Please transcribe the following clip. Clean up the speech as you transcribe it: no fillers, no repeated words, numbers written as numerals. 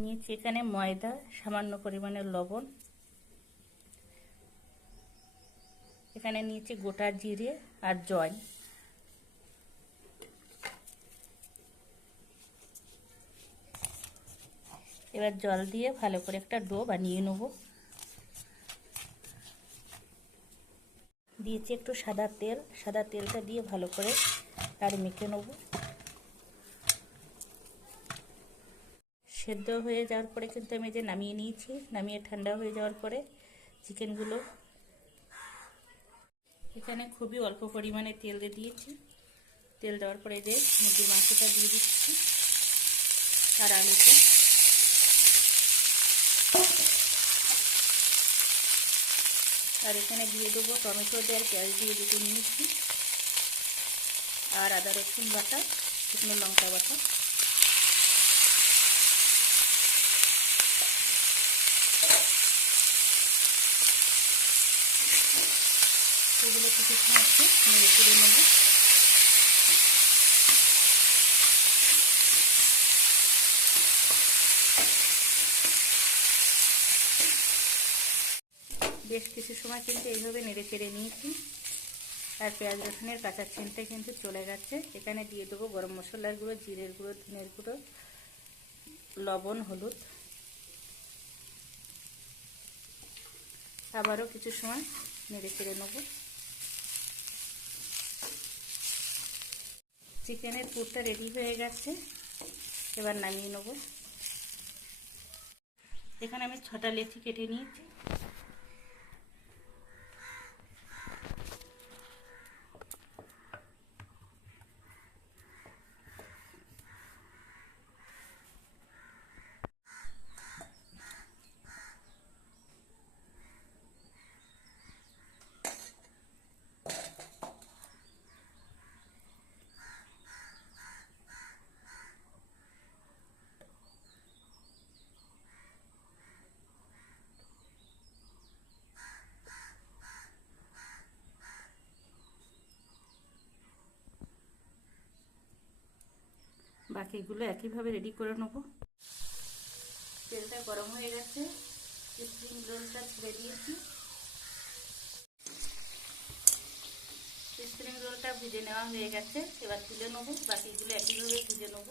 নিয়েছি এখানে ময়দা, সামান্য পরিমাণে লবণ, এখানে নিয়েছি গোটা জিরে আর জয়। এবার জল দিয়ে ভালো করে একটা ডো বানিয়ে নেব। দিয়েছি একটু সাদা তেল, সাদা তেলটা দিয়ে ভালো করে আর মেখে নেব। সেদ্ধ হয়ে যাওয়ার পরে কিন্তু আমি যে নামিয়ে নিয়েছি, নামিয়ে ঠান্ডা হয়ে যাওয়ার পরে চিকেনগুলো এখানে খুবই অল্প পরিমাণে তেল দিয়ে দিয়েছি। তেল দেওয়ার পরে যে মুরগির মাংসটা দিয়ে দিচ্ছি আর আলুটা, আর এখানে দিয়ে দেবো টমেটো দিয়ে আর পেঁয়াজ দিয়ে দিতে নিয়েছি, আর আদা রসুন বাটা, শুকনো লঙ্কা বাটা। এগুলো কিছু সময় নেড়ে চেড়ে নেব। বেশ কিছু সময় কিন্তু এইভাবে নেড়ে চেড়ে নিয়েছি, আর পেঁয়াজ রসুনের কাঁচা ছেনটা কিন্তু চলে গেছে। এখানে দিয়ে দেবো গরম মশলার গুঁড়ো, জিরের গুঁড়ো, ধনের গুঁড়ো, লবণ, হলুদ। আবারও কিছু সময় নেড়ে চেড়ে নেব। চিকেনের পুরটা রেডি হয়ে গেছে, এবার নামিয়ে নেব। এখানে আমি 6টা লেচি কেটে নিয়েছি। বাকিগুলো একইভাবে রেডি করে নেব। তেলটা গরম হয়ে গেছে, স্প্রিং রোলটা ছেড়ে দিয়েছি। স্প্রিং রোলটা ভেজে নেওয়া হয়ে গেছে, এবার তুলে নেব। বাকিগুলো একইভাবে ভেজে নেব।